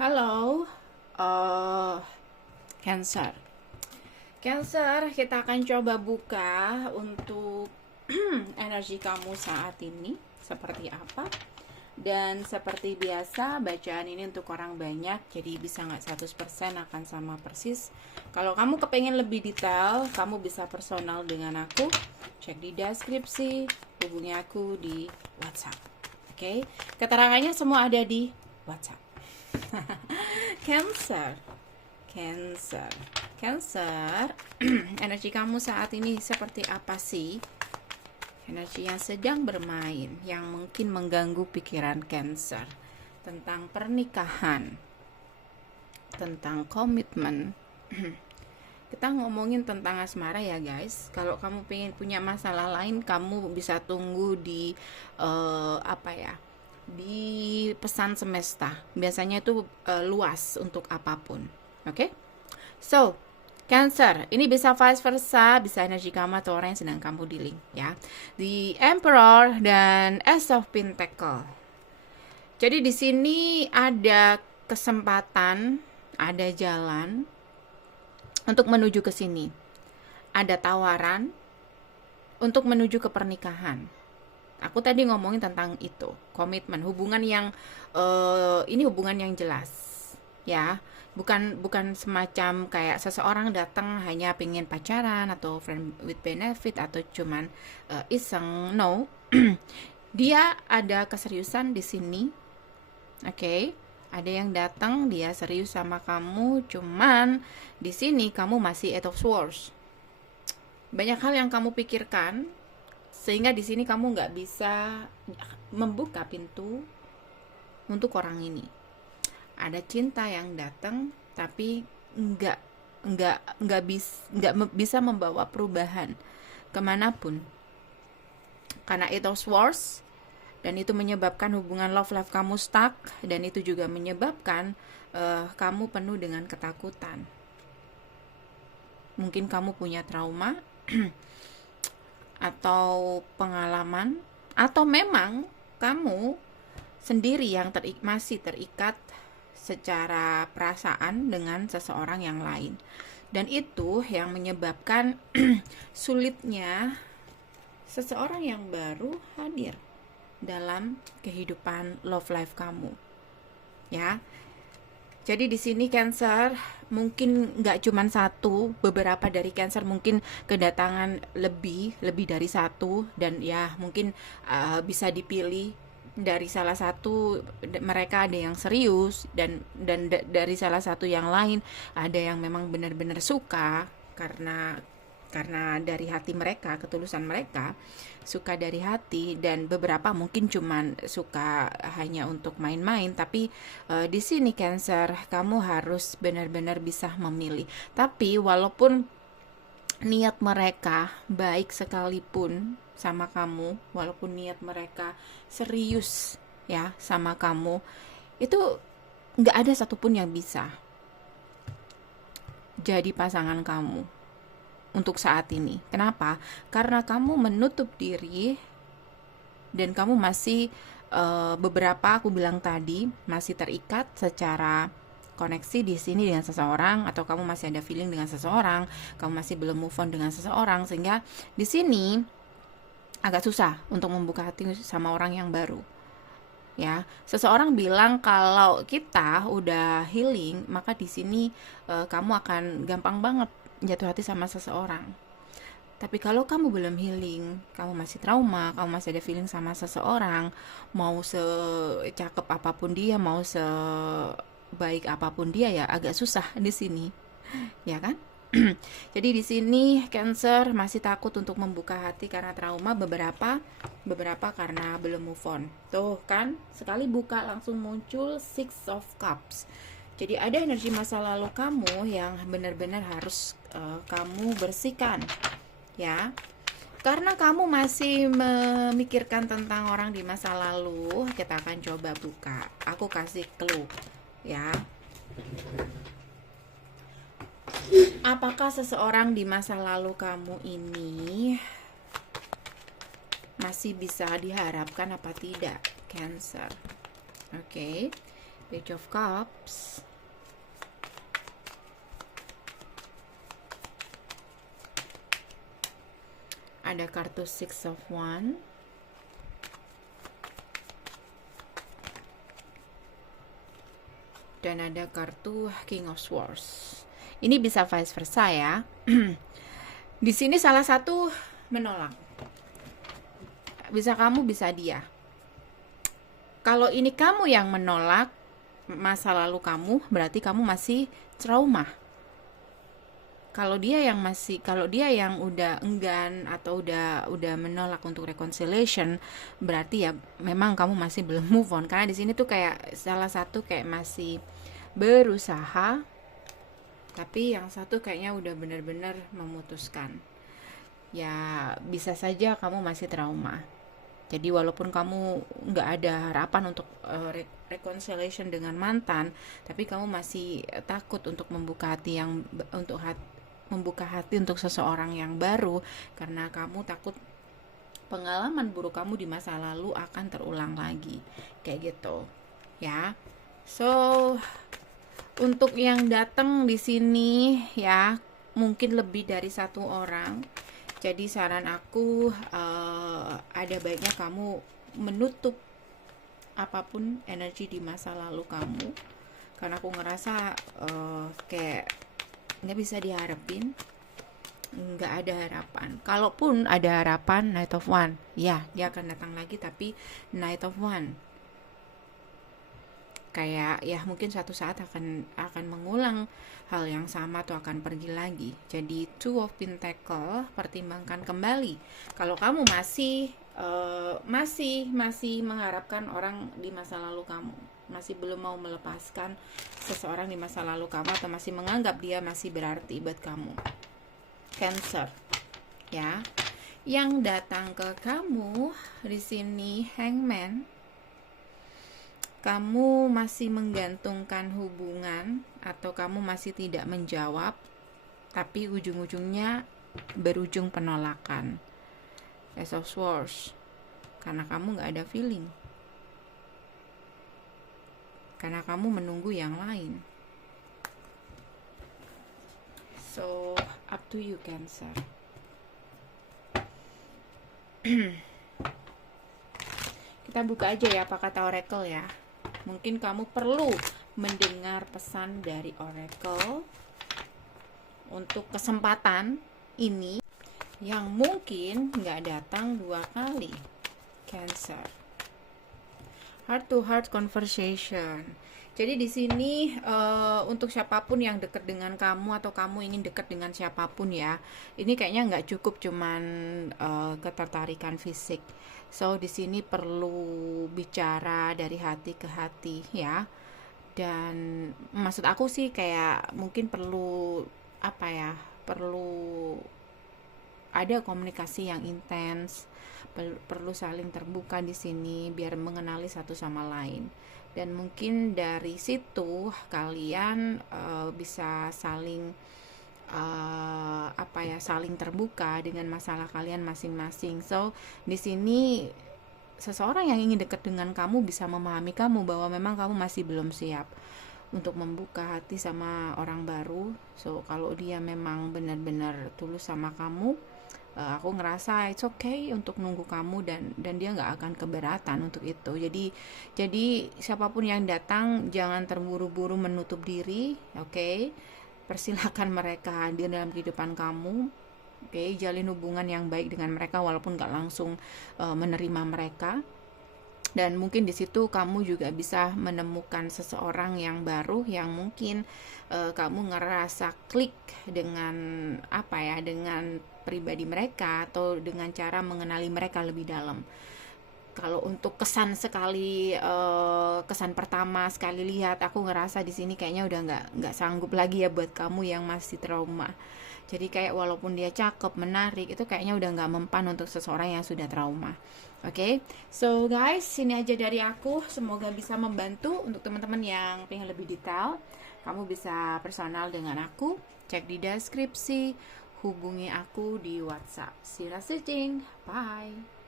Halo, eh Cancer. Cancer, kita akan coba buka untuk energi kamu saat ini seperti apa. Dan seperti biasa, bacaan ini untuk orang banyak, jadi bisa nggak 100% akan sama persis. Kalau kamu kepengen lebih detail, kamu bisa personal dengan aku. Cek di deskripsi, hubungi aku di WhatsApp. Oke, keterangannya semua ada di WhatsApp. Cancer, Cancer, Cancer. Energi kamu saat ini seperti apa sih? Energi yang sedang bermain, yang mungkin mengganggu pikiran Cancer tentang pernikahan, tentang komitmen. Kita ngomongin tentang asmara ya guys. Kalau kamu pengen punya masalah lain, kamu bisa tunggu di di pesan semesta. Biasanya itu luas untuk apapun. Oke? So, Cancer, ini bisa vice versa, bisa energi kamu atau orang yang sedang kamu dealing ya. The Emperor dan Ace of Pentacle. Jadi di sini ada kesempatan, ada jalan untuk menuju ke sini. Ada tawaran untuk menuju ke pernikahan. Aku tadi ngomongin tentang itu, komitmen, hubungan yang ini hubungan yang jelas, ya. Bukan semacam kayak seseorang datang hanya pengen pacaran atau friend with benefit atau cuman iseng. No. Dia ada keseriusan di sini. Oke. Ada yang datang dia serius sama kamu, cuman di sini kamu masih Eight of Swords. Banyak hal yang kamu pikirkan sehingga di sini kamu nggak bisa membuka pintu untuk orang ini. Ada cinta yang datang tapi nggak bisa membawa perubahan kemanapun karena Eight of Swords, dan itu menyebabkan hubungan love life kamu stuck, dan itu juga menyebabkan kamu penuh dengan ketakutan. Mungkin kamu punya trauma atau pengalaman, atau memang kamu sendiri yang masih terikat secara perasaan dengan seseorang yang lain, dan itu yang menyebabkan sulitnya seseorang yang baru hadir dalam kehidupan love life kamu, ya. Jadi di sini Cancer mungkin nggak cuma satu, beberapa dari Cancer mungkin kedatangan lebih dari satu, dan ya mungkin bisa dipilih dari salah satu. Mereka ada yang serius, dan dari salah satu yang lain ada yang memang benar-benar suka karena dari hati mereka, ketulusan mereka, suka dari hati, dan beberapa mungkin cuman suka hanya untuk main-main. Tapi di sini Cancer, kamu harus benar-benar bisa memilih. Tapi walaupun niat mereka baik sekalipun sama kamu, walaupun niat mereka serius ya sama kamu, itu nggak ada satupun yang bisa jadi pasangan kamu untuk saat ini. Kenapa? Karena kamu menutup diri, dan kamu masih beberapa aku bilang tadi masih terikat secara koneksi di sini dengan seseorang, atau kamu masih ada feeling dengan seseorang, kamu masih belum move on dengan seseorang, sehingga di sini agak susah untuk membuka hati sama orang yang baru. Ya, seseorang bilang kalau kita udah healing, maka di sini kamu akan gampang banget jatuh hati sama seseorang. Tapi kalau kamu belum healing, kamu masih trauma, kamu masih ada feeling sama seseorang, mau secakep apapun dia, mau sebaik apapun dia, ya agak susah di sini, ya kan? Jadi di sini Cancer masih takut untuk membuka hati karena trauma, beberapa karena belum move on. Tuh kan, sekali buka langsung muncul Six of Cups. Jadi ada energi masa lalu kamu yang benar-benar harus kamu bersihkan, ya. Karena kamu masih memikirkan tentang orang di masa lalu, kita akan coba buka. Aku kasih clue, ya. Apakah seseorang di masa lalu kamu ini masih bisa diharapkan apa tidak, Cancer? Oke. Page of Cups, ada kartu Six of Wands, dan ada kartu King of Swords. Ini bisa vice versa ya. Di sini salah satu menolak. Bisa kamu, bisa dia. Kalau ini kamu yang menolak masa lalu kamu, berarti kamu masih trauma. Kalau dia yang udah enggan atau udah menolak untuk reconciliation, berarti ya memang kamu masih belum move on. Karena di sini tuh kayak salah satu kayak masih berusaha, tapi yang satu kayaknya udah benar-benar memutuskan. Ya bisa saja kamu masih trauma. Jadi walaupun kamu nggak ada harapan untuk reconciliation dengan mantan, tapi kamu masih takut untuk membuka hati untuk seseorang yang baru, karena kamu takut pengalaman buruk kamu di masa lalu akan terulang lagi, kayak gitu ya. So untuk yang datang di sini ya mungkin lebih dari satu orang. Jadi saran aku ada baiknya kamu menutup apapun energi di masa lalu kamu, karena aku ngerasa kayak nggak bisa diharapin, nggak ada harapan. Kalaupun ada harapan, Knight of Wands, ya dia akan datang lagi, tapi Knight of Wands kayak ya mungkin suatu saat akan mengulang hal yang sama atau akan pergi lagi. Jadi Two of Pentacles, pertimbangkan kembali. Kalau kamu masih mengharapkan orang di masa lalu kamu, masih belum mau melepaskan seseorang di masa lalu kamu, atau masih menganggap dia masih berarti buat kamu, Cancer ya, yang datang ke kamu di sini Hangman. Kamu masih menggantungkan hubungan, atau kamu masih tidak menjawab, tapi ujung-ujungnya berujung penolakan. Ace of Swords, karena kamu gak ada feeling, karena kamu menunggu yang lain. So up to you, Cancer. Kita buka aja ya apa kata Oracle ya. Mungkin kamu perlu mendengar pesan dari Oracle untuk kesempatan ini yang mungkin nggak datang 2 kali, Cancer. Heart to heart conversation. Jadi di sini untuk siapapun yang dekat dengan kamu, atau kamu ingin dekat dengan siapapun ya, ini kayaknya nggak cukup cuman ketertarikan fisik. So di sini perlu bicara dari hati ke hati ya. Dan maksud aku sih kayak mungkin perlu perlu ada komunikasi yang intens, perlu saling terbuka di sini biar mengenali satu sama lain. Dan mungkin dari situ kalian bisa saling saling terbuka dengan masalah kalian masing-masing. So di sini seseorang yang ingin dekat dengan kamu bisa memahami kamu bahwa memang kamu masih belum siap untuk membuka hati sama orang baru. So kalau dia memang benar-benar tulus sama kamu, aku ngerasa it's okay untuk nunggu kamu, dan dia nggak akan keberatan untuk itu. Jadi siapapun yang datang jangan terburu-buru menutup diri, okay? Persilakan mereka hadir dalam kehidupan kamu, okay? Jalin hubungan yang baik dengan mereka walaupun nggak langsung menerima mereka. Dan mungkin di situ kamu juga bisa menemukan seseorang yang baru yang mungkin kamu ngerasa klik dengan dengan pribadi mereka, atau dengan cara mengenali mereka lebih dalam. Kalau untuk kesan pertama sekali lihat, aku ngerasa di sini kayaknya udah nggak sanggup lagi ya buat kamu yang masih trauma. Jadi kayak walaupun dia cakep, menarik, itu kayaknya udah nggak mempan untuk seseorang yang sudah trauma. Oke, so guys, ini aja dari aku. Semoga bisa membantu untuk teman-teman yang pengen lebih detail. Kamu bisa personal dengan aku, cek di deskripsi, hubungi aku di WhatsApp. See you searching. Bye.